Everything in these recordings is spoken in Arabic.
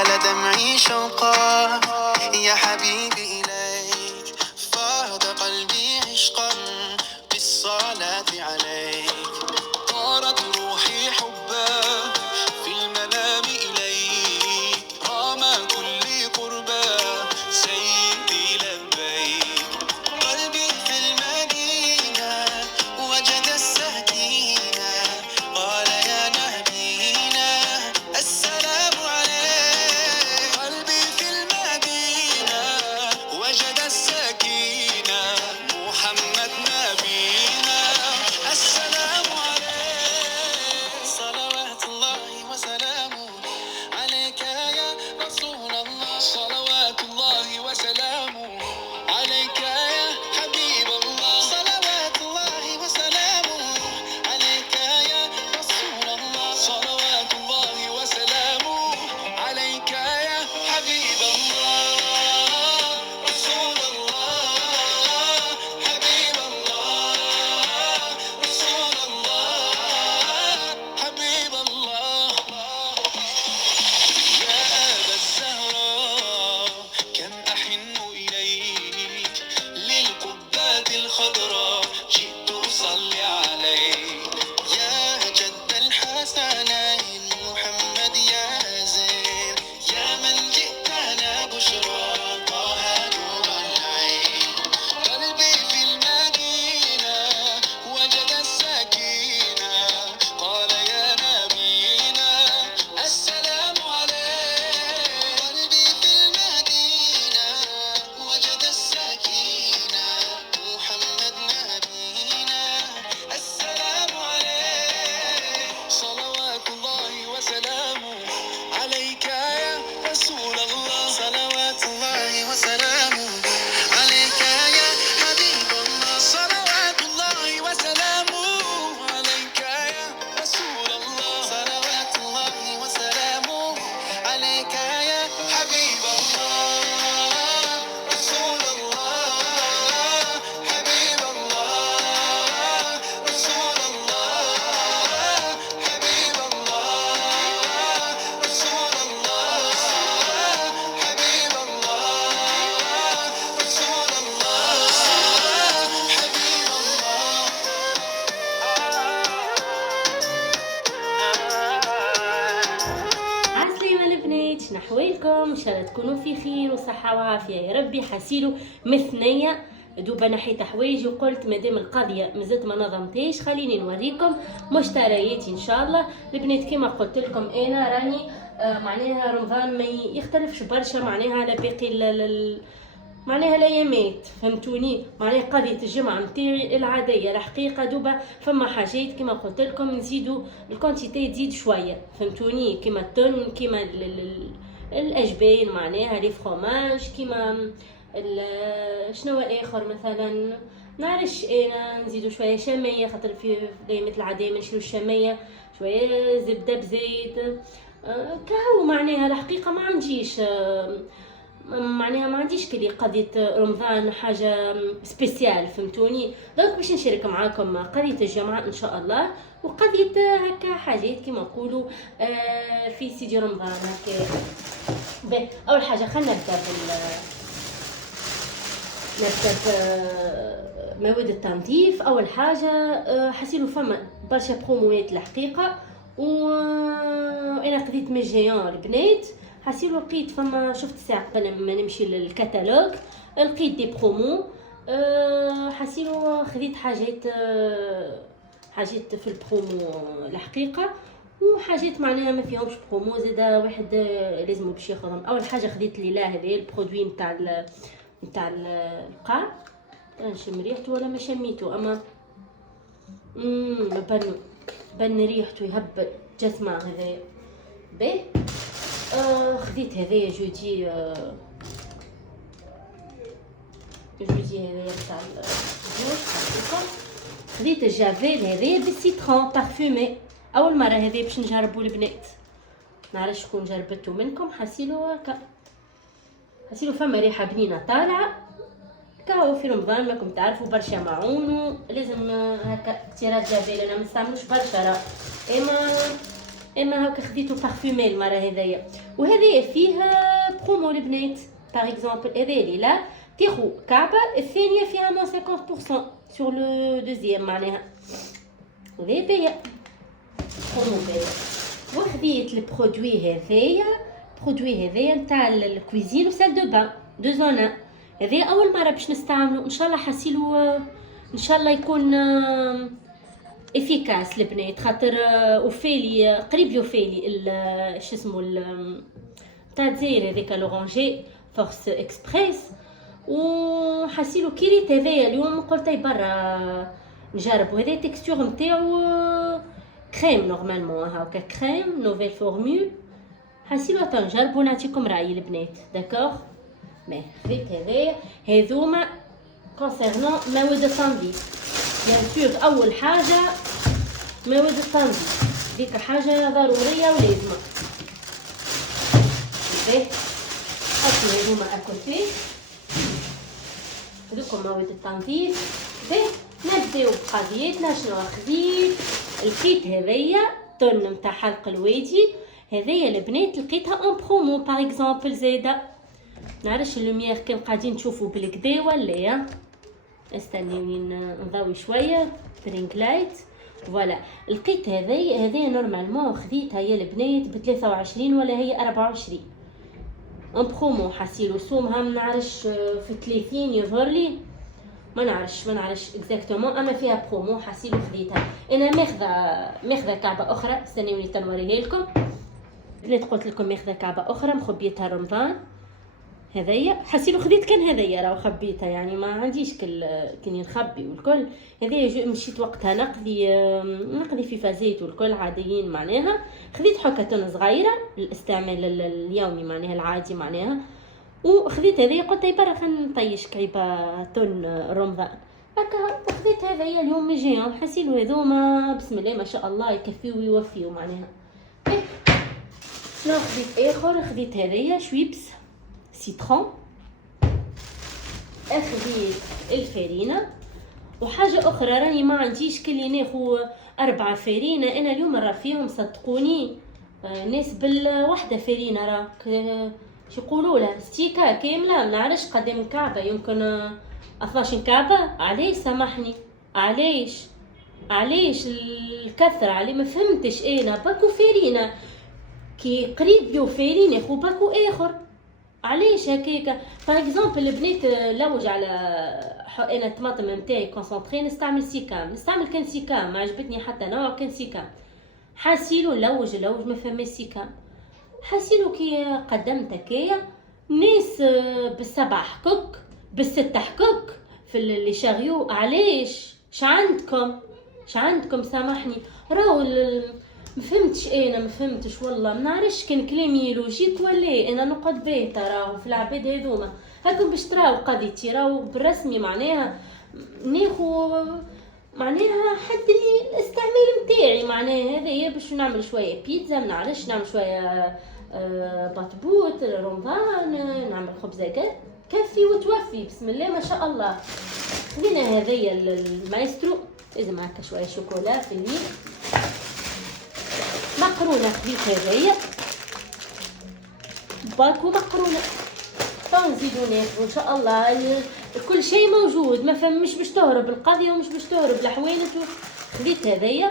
سال دمعي شوقا يا حبيبي إليك، فاض قلبي عشقا بالصلاة عليك، طارت روحي حبا في المنام إليك، رام كل قربا سيدي لبيك، قلبي في المدينة وجد السكينة، قال يا نبينا السلام عليك، قلبي في المدينة وجد السكينة، محمد نبينا السلام عليك، صلوات الله وسلامه عليك يا رسول الله، صلوات الله وسلامه عليك يا حبيب الله، صلوات الله وسلامه عليك يا رسول الله، صلوات الله وسلامه عليك يا حبيب الله، رسول الله حبيب الله، رسول الله حبيب الله، يا أبا الزهراء كم أحن إليك، للقبات الخضراء جئت أصلي عليك، يا جد الحسنين محمد يا زين، يا من جئتنا بشرى طه نور العين، قلبي في المدينة وجد السكينة، قال يا نبينا السلام عليك، قلبي في المدينة وجد السكينة، محمد نبينا السلام عليك، صلوات الله وسلامه عليك يا رسول الله، صلوات الله وسلامه عليك يا حبيب الله، صلوات الله وسلامه عليك يا رسول الله، صلوات الله وسلامه عليك يا حبيب الله، رسول الله حبيب الله، رسول الله حبيب الله، رسول الله حبيب الله، رسول الله حبيب الله. عسلامة البنات، شنحوالكم؟ ان شاء الله تكونوا في خير وصحة وعافية يا ربي. حسيلو مثنية دوبا نحيت حوايجي وقلت مادام القضية مازالت ما نظمتهاش خليني نوريكم مشترياتي ان شاء الله البنات. كما قلت لكم انا راني معناها رمضان ما يختلفش برشا معناها على باقي معناها الايامات، فهمتوني؟ معناها قضيه الجمعه نتاعي العاديه الحقيقه دوبا فما حاجات كما قلت لكم نزيدوا الكونتيتي تزيد شويه، فهمتوني؟ كما التون كما الاجبان معناها لي فروماج كما شنو اخر مثلا نعرفش انا نزيدوا شويه شاميه خاطر في الايامات العاديه منشرو الشاميه شويه زبده بزيت كهو معناها الحقيقه ما عنديش معناها ما عنديش كلي قضية رمضان حاجة سبيسيال، فهمتوني؟ دونك باش نشارك معاكم قضية الجمعة ان شاء الله وقضية هكا حاجات كيما نقولوا في سيدي رمضان هكا. اول حاجة خلينا نبدا مواد التنظيف. اول حاجة حسيلو فما برشا بروموات الحقيقة وانا قضيت مجيان البنات حسيلو لقيت فما شفت ساعة قبل ما نمشي للكتالوج لقيت دي برومو حسيلو خذيت حاجات في البرومو الحقيقة وحاجات معناها ما فيهمش برومو زادا واحد لازم باش ياخذهم. اول حاجة خذيت لي لا هذا البرودوي نتاع القاع نشم ريحته ولا ما شميته اما بن ريحته يهبل جسمه هذا باهي. خذيت هذايا جودي هذايا تاع الزوج حقيقة. خذيت الجافيل هذايا بالسيترون بارفومي اول مره هذايا باش نجربوا البنات نعرف شكون جربته منكم. حسيلو هكا حسيلو فما ريحه بنينه طالعه كاو في رمضان ماكم تعرفوا برشا معون لازم هكا اختيارات جافيل انا ما نستعملوش برشا اما اما هاكا خديتو بارفومي المره هذيا. وهذه فيها برومو البنات باغ اكزومبل، هذه لا تاخو كعبه، الثانيه فيها مون 50% سور لو دوزيام معناها. وهذه باهيه برومو باهيه. وخديت البرودوي هذايا، برودوي هذايا نتاع الكويزين وسال دو بان دو زونا. هذه اول مره باش نستعملو، ان شاء الله حاسيلو ان شاء الله يكون افيكاس البنات، خاطر وفالي قريب يوفالي شو اسمه تاع زير هذاك لورانجي فورس اكسبريس، وحاسيلو كيريت هذايا اليوم قلت برا نجرب. وهذا تكستور نتاعو كريم نورمالمون هاكا كريم نوفيل فورمول، حاسيلو تنجربو نعطيكم رايي البنات داكوغ. مي خديت هذايا. هذوما كونسيرنون مواد التنظيف بيان سور. اول حاجه مواد التنظيف ديك حاجه ضروريه ولازمه. باهي حطوا هذوما اكوتي، هذوكم مواد التنظيف. باهي نبداو بقضيتنا. شنو خديت؟ لقيت هذيا طن نتاع حلق الوادي، هذيا البنات لقيتها اون برومو باغ اكزومبل زاده. نعرفش اللوميير كان قاعدين تشوفوا بالكدا ولا يا استنيوني نضوي شويه برينغ لايت. فوالا لقيت هذه نورمالمون خديتها يا البنات ب 23 ولا هي 24 اون برومو. حاسيلو سومها ما نعرفش في 30 يظهر لي، ما نعرفش اكزاكتومون، اما فيها برومو حاسيلو خديتها. انا ماخذه كعبه اخرى، استنيوني تنوريها لكم بنات. قلت لكم ماخذه كعبه اخرى مخبيتها رمضان هذيا. حسيلو خديت كان هذيا راه خبيتها، يعني ما عنديش كني نخبي والكل. هذيا مشيت وقتها نقضي في فازيت والكل عاديين معناها. خديت حكة صغيره للاستعمال اليومي معناها العادي معناها. وخديت هذيا قلت برا خنطيش كعيبه طن رمضان هكا. خديت هذيا اليوم مجيهم. حسيلو هذوما بسم الله ما شاء الله يكفيو ويوفيو معناها. شنو خديت اخر؟ خديت هذيا شويبس سيترون، اخذيت الفارينه. وحاجه اخرى راني ما عنديش كلي ناخو 4 فارينه انا اليوم راه فيهم صدقوني ناس بالوحده فارينه راك شو يقولوا لها ستيكا كامله ما نعرفش قدام كعبه يمكن 12 كعبه. علاش سامحني علاش الكثره علي ما فهمتش انا. باكو فارينه كي قريب يوفيري ناخو باكو اخر. علاش هكاكا؟ باغ اكزومبل البنات لوج على انا الطماطم نتاعي كونسونطري نستعمل سيكام، نستعمل كان سيكام، ما عجبتني حتى نوع كان سيكام. حاسيلو لوج ما فما سيكام. حاسيلو كي قدمت هكايا ناس ب7 حكوك ب6 حكوك في اللي شاريو. علاش عندكم سامحني راهو ما فهمتش والله. ما نعرفش كان كلامي لوجيك ولا انا نقعد بايته راهو في العباد هذوما هاكم باش تراو قضيتي راهو بالرسمي معناها ناخو معناها حد الاستعمال نتاعي معناها هذايا باش نعمل شويه بيتزا، ما نعرفش نعمل شويه بطبوط رمضان، نعمل خبزه كفي وتوفي بسم الله ما شاء الله. خدينا هذايا المايسترو لازم هكا شويه شوكولا في الليل. مقرونه خديت هذايا باكو مقرونه تنزيدو ناخذ ان شاء الله كل شيء موجود. ما فهمش باش تهرب القضيه ومش باش تهرب الحوانت. خديت هذايا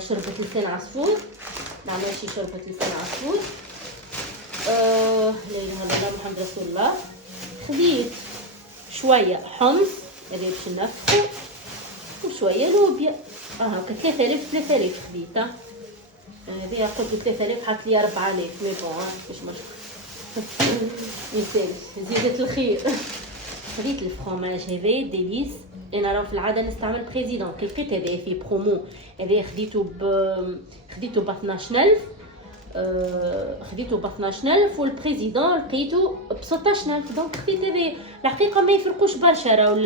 شربة لسان عصفور، نعمل شي شربة لسان عصفور لا اله الا الله محمد رسول الله. خديت شويه حمص هذا باش نفخو وشويه لوبيا هاكا 3000 خديت. هذه قلت 3000 حط لي 4000 مي بون مش مشكل يسالش زيدت الخير. خديت الفرomage هذا ديليس انا راه في العاده نستعمل بريزيدون كي لقيت هذا في برومو. هذا خديته ب 12000 خديته ب 12000 والبريزيدون لقيته ب 16000 دونك خديت هذا. الحقيقه ما يفرقوش برشا راهو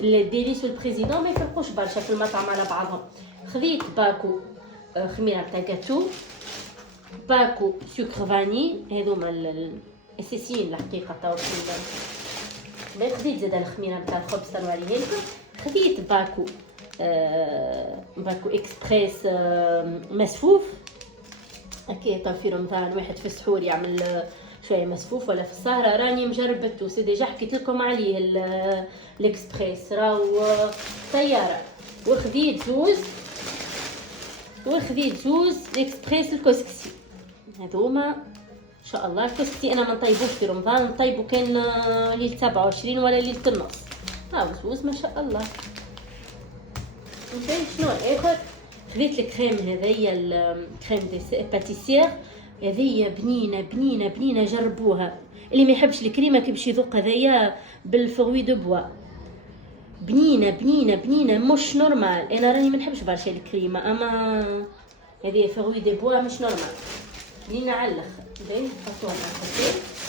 الديليس والبريزيدون ما يفرقوش برشا في المطعم على بعضهم. خديت باكو خميره تاع جاتو، باكو سكر فاني هذوما الاساسيين الحقيقه تاع ما خديت زاد الخميره تاع الخبز تنوريها لكم. خديت باكو اكسبريس مسفوف اكيد طب في رمضان واحد في السحور يعمل شويه مسفوف، ولا في السهره راني مجربته سي ديجا حكيت لكم عليه الاكسبريس راهو طياره. وخذيت زوز الاكسبريس الكسكسي هذوما ان شاء الله. الكسكسي انا ما نطيبوش في رمضان، نطيبو كان ليله 27 ولا ليله النص. زوز ما شاء الله. نشوف شنو اخر. خذيت الكريم هذيا الكريم دي باتيسير هذيا بنينه بنينه بنينه، جربوها. اللي ما يحبش الكريمه كي باش يذوق هذيا بالفروي دو بوا، بنينه بنينه بنينه مش نورمال. انا راني ما نحبش برشا الكريمه، اما هذه فروي دو بوا مش نورمال، بنينه على الاخر. باهي نحطوها مع الخفيف.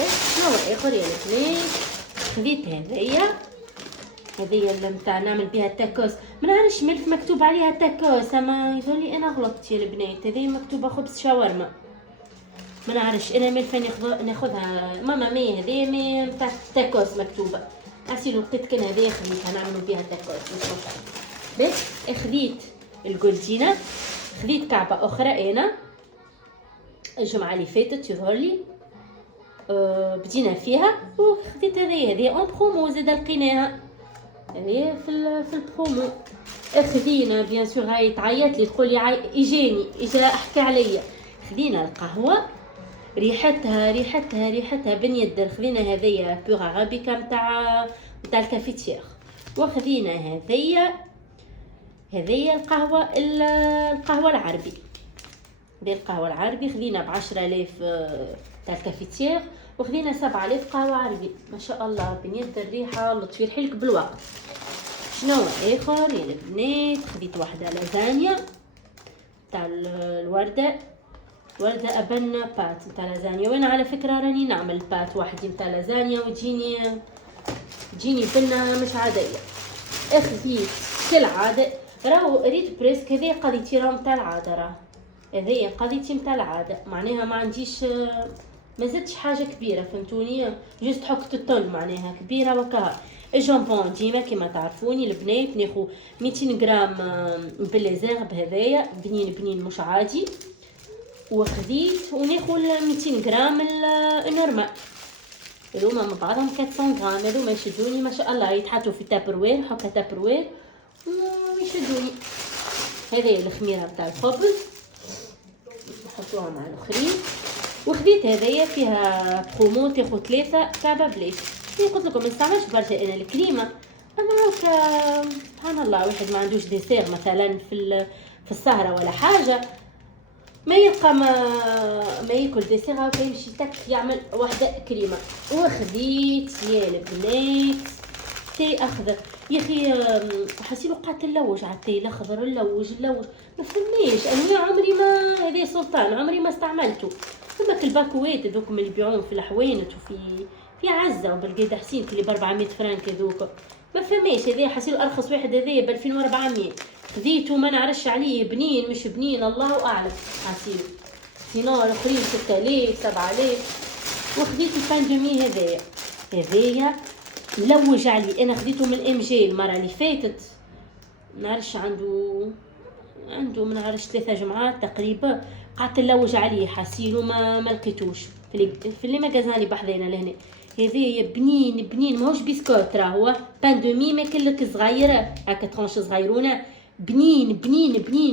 بس شنو اخر يا البنات. خذيت هذيا اللي نتاع نعمل بها التاكوس. ما نعرفش ملف مكتوب عليها تاكوس، اما يقول لي انا غلطت يا البنات. هذه مكتوبه خبز شاورما، ما نعرفش انا ملف ناخذها ماما. مي هذه مي نتاع تاكوس مكتوبه. اسيلو لقيت كان هذه خليتها نعملوا بها تاكوس. بس خذيت الجولدينا، خذيت كعبه اخرى انا الجمعه اللي فاتت يظهر لي بدينا فيها، وخذيت هذه اون برومو زاد لقيناها هذه في البرومو. خذينا بيان سور هاي تعيط لي تقول لي اجا احكي عليا. خذينا القهوه ريحتها بن يدر. خذينا هذيا بور عربيكا نتاع الكافيتير، وخذينا هذيا القهوه العربي. هذه القهوه العربي خذينا ب10,000 تاع الكافيتير، وخذينا 7,000 قهوه عربي. ما شاء الله بن يدر الريحه لطف يرحلك بالوقت. شنو اخر يا البنات. خذيت واحده لازانيا تاع الورده ابن بات تاع لازانيا. وانا على فكره راني نعمل بات وحدي تاع لازانيا وتجيني بنه مش عاديه. خذيت كالعاده راهو ريت بريسك هذه قضيتي راهم تاع العاده، راه هذه قضيتي نتاع العاده، معناها ما عنديش ما زدتش حاجه كبيره فهمتوني. جست حكت الطن معناها كبيره وكا. الجامبون ديما كما تعرفوني البنات ناخذ 200 غرام بالليزيرب هذايا بنين مش عادي، وخذيت وناخذ 200 غرام النورمال هذوما مع بعضهم 400 غرام. هذوما يشدوني ما شاء الله، يتحطوا في تابروير حكا تابروير ويشدوني. هذه الخميره تاع الخبز نحطوها مع الاخرين. وخذيت هذيا فيها برومو تاخذ 3 كعبه بلاش. قلت لكم ما نستعملش برشا انا الكريمه، اما هكا سبحان الله واحد ما عندوش ديسير مثلا في السهره ولا حاجه، ما يلقى ما ياكل ديسير هكا يمشي تك يعمل واحده كريمه. وخذيت يا البنات تاي اخضر. يا اخي حسيلو قاعد تلوج على التاي الاخضر، اللوج ما فهمنيش انا عمري ما هذه سلطان عمري ما استعملته. ثم الباكوات هذوك اللي يبيعون في الحوانت في عزه وبالقيد حسين اللي ب 400 فرنك هذوك ما فهميش. هذه حسيلو ارخص واحد هذايا ب 2400 خذيته ما نعرفش عليه بنين مش بنين الله اعلم. حسيلو سينو الاخرين 6000 7000. وخذيت البان دومي هذايا ملوج عليه. انا خذيته من ام جي المره اللي فاتت، نعرفش عنده ما نعرفش 3 جمعات تقريبا. قعدت نلوج عليه حسيلو ما لقيتوش في اللي ماغازان اللي بحذينا لهنا. هذايا بنين ماهوش بسكوت، راه هو بان دومي ماكلك صغيره هكا ترونش صغيرونه بنين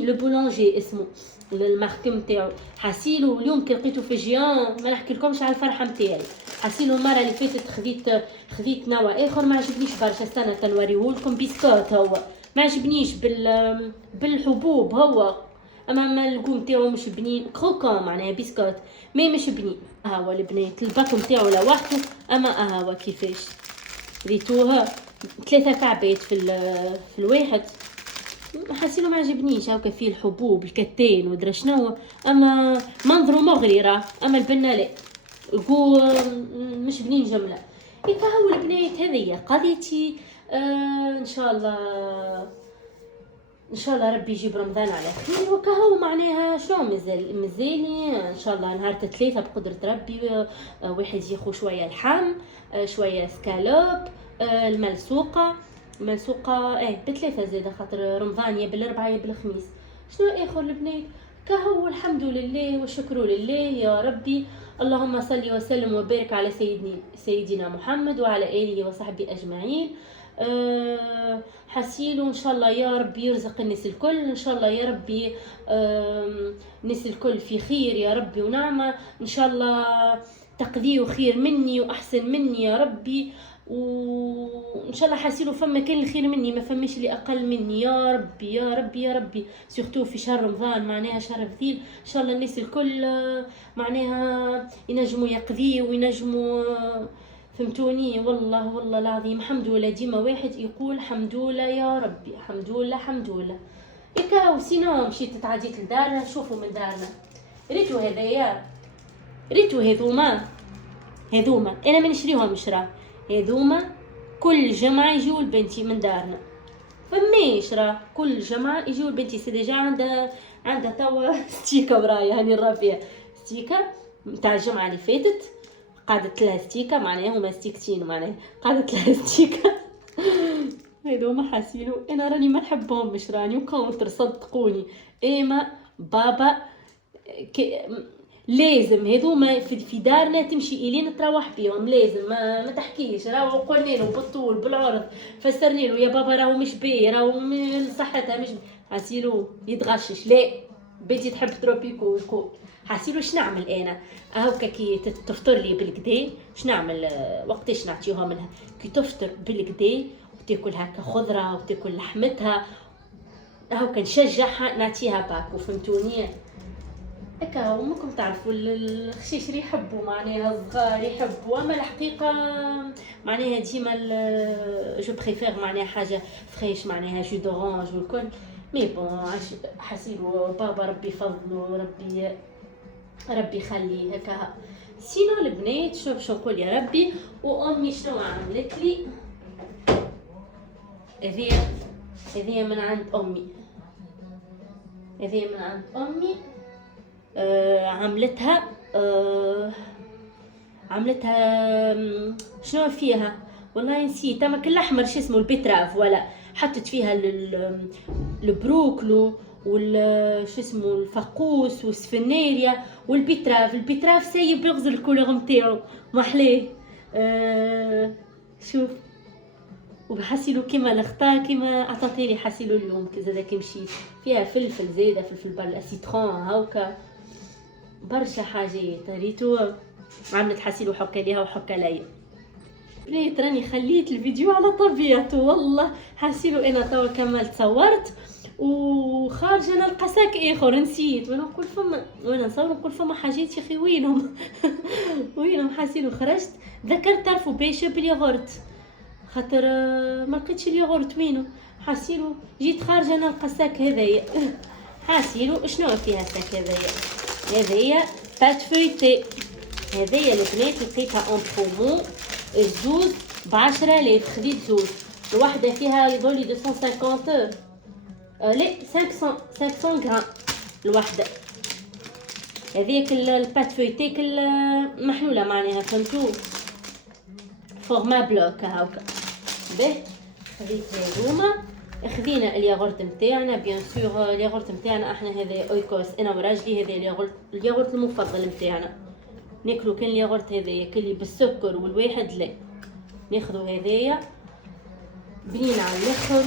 لو بولونجي اسمه المارك نتاعو. حسيلو اليوم كي لقيته في جيان ما نحكي لكمش على الفرحه نتاعي. حسيلو المره اللي فاتت خذيت نوع اخر ما عجبنيش برشا. استنى تنوريه لكم بسكوت هو ما عجبنيش بالحبوب هو، اما القوم نتاعو مش بنين كروكون معناها بسكوت مش بنين. هو البنات الباك نتاعو لوحده، اما هو كيفاش ريتوها 3 كعبات في الواحد. حسيلو ما عجبنيش هاكا فيه الحبوب الكتان ودرا شنو، اما منظره مغري راه، اما البنه لا مش بنين جمله. هو البنات هذه قضيتي. ان شاء الله ربي يجيب رمضان على خير. وكهو معناها شنو مازالني ان شاء الله نهار 3 بقدرة ربي واحد ياخو شويه لحم شويه سكالوب الملسوقه ملصوقه بثلاثه زاده، خاطر رمضان يا بالاربعاء يا بالخميس. شنو اخر البنات؟ كهو الحمد لله والشكر لله يا ربي. اللهم صل وسلم وبارك على سيدنا محمد وعلى اله وصحبه اجمعين. حسيلو ان شاء الله يا ربي يرزق الناس الكل، ان شاء الله يا ربي الناس الكل في خير يا ربي ونعمه، ان شاء الله تقضيه خير مني واحسن مني يا ربي، وان شاء الله حاسيلو فما كان الخير مني، ما فماش اللي اقل مني يا ربي يا ربي يا ربي. سورتو في شهر رمضان معناها شهر مثيل، ان شاء الله الناس الكل معناها ينجموا يقضيه وينجموا فهمتوني. والله والله العظيم الحمد لله، ديما واحد يقول الحمد لله يا ربي، الحمد لله الحمد لله. يكا وسينو مشيت تعديت لدارنا، شوفوا من دارنا ريتو هذايا، ريتو هذوما انا ما نشريهم راه هذوما كل جمعه يجيو لبنتي من دارنا، فماش راه كل جمعه يجيو لبنتي. سي ديجا عندها توا ستيكه ورايا هاني الرافيه، ستيكه نتاع الجمعه اللي فاتت قعدت لها ستيكه، معناها هما ستيكتين، معناها قعدت لها ستيكه. هذوما حاسيلو انا راني ما نحبهمش، راني وكونتر صدقوني. ايما بابا لازم هذوما في دارنا تمشي الين تروح بيهم، لازم ما تحكيش. راهو قلنا له بالطول بالعرض، فسرنا له يا بابا راهو مش باهي، راهو صحتها مش حاسيلو يتغشش. لا بنتي تحب تروبيكو الكل. حاسيلو شنعمل انا هاكا كي تفطر لي بالكدا، شنعمل وقتاش نعطيوها منها كي تفطر بالكدا وتاكل هكا خضره وتاكل لحمتها هاكا نشجعها نعطيها باكو، فهمتوني هكا. وممكن تعرفوا الخشيش اللي يحبوا معناها الصغار يحبوا، اما الحقيقه معناها ديما جو بريفير معناها حاجه فريش، معناها جو دورانج والكل. مي بون حسيلو بابا ربي فضله، ربي يخليه هكا. سينو البنات شو نقول يا ربي. وامي شنو عملت لي؟ هذه من عند امي، هذه من عند امي. عملتها شنو فيها والله نسيت، اما كل احمر شو اسمه البيتراف، ولا حطت فيها البروكلو شو اسمه الفقوس والسفناريا والبيتراف. البيتراف سايب يغزل الكولور نتاعو محلاه. شوف وبحسيلو كيما لخطا كيما عطاتيلي حسيلو اليوم كذا كيمشي فيها فلفل زاده، فلفل برا سيترون هاكا برشا حاجات. ريتو عملت حسيلو حكا ليها وحكا ليا. بنات راني خليت الفيديو على طبيعته، والله حسيلو انا توا كملت صورت وخارجه نلقى ساك اخر نسيت، وانا نقول فما وانا نصور نقول فما حاجات يا اخي وينهم. وينهم حسيلو خرجت ذكرت تعرفوا بيشه بالياغورت، خاطر ما لقيتش الياغورت وينه. حسيلو جيت خارجه نلقى ساك هذايا. حسيلو شنو فيها الساك هذايا بات فويتي. هذايا البنات لقيتها اون برومو، الزوز ب10,000، خديت زوز، الوحده فيها يظل 250 لا 500 غرام الوحده. هذيك البات فويتي محلوله معناها، فهمتوا فورما بلوك هاكا. به خديت هذوما. خذينا الياغورت نتاعنا بيان سور، الياغورت نتاعنا احنا هذا اويكوس انا وراجلي، هذا الياغورت المفضل نتاعنا. ناكلو كان الياغورت هذايا كلي بالسكر والواحد لا ناخذو هذايا بنين على الاخر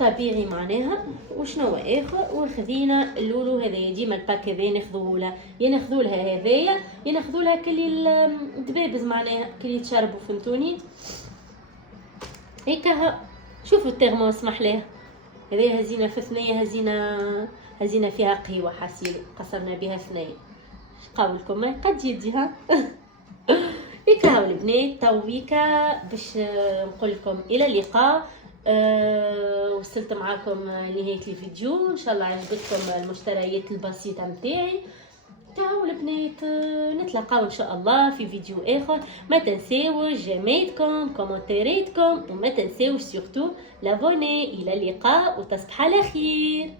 طبيعي معناها. وشنو اخر وخذينا اللولو هذايا ديما الباك هذايا ناخذوه لها، يا ناخذوا لها هذايا يا ناخذوا لها كلي الدبابز معناها كلي تشربوا، فهمتوني هيك. شوفوا الترموس محلاه هذه هزينه في ثنيه، هزينه فيها قهوه حسيلو قصرنا بها ثنيه. قولكم قد يدي ها. هيك هاو البنات تويكا باش نقول لكم الى اللقاء. وصلت معاكم لنهايه الفيديو، ان شاء الله عجبتكم المشتريات البسيطه نتاعي. تاو البنات نتلاقاو ان شاء الله في فيديو اخر. ما تنساوش جمايلكم كومنتيراتكم، وما تنساوش سورتو لابوني. الى اللقاء وتصبح على خير.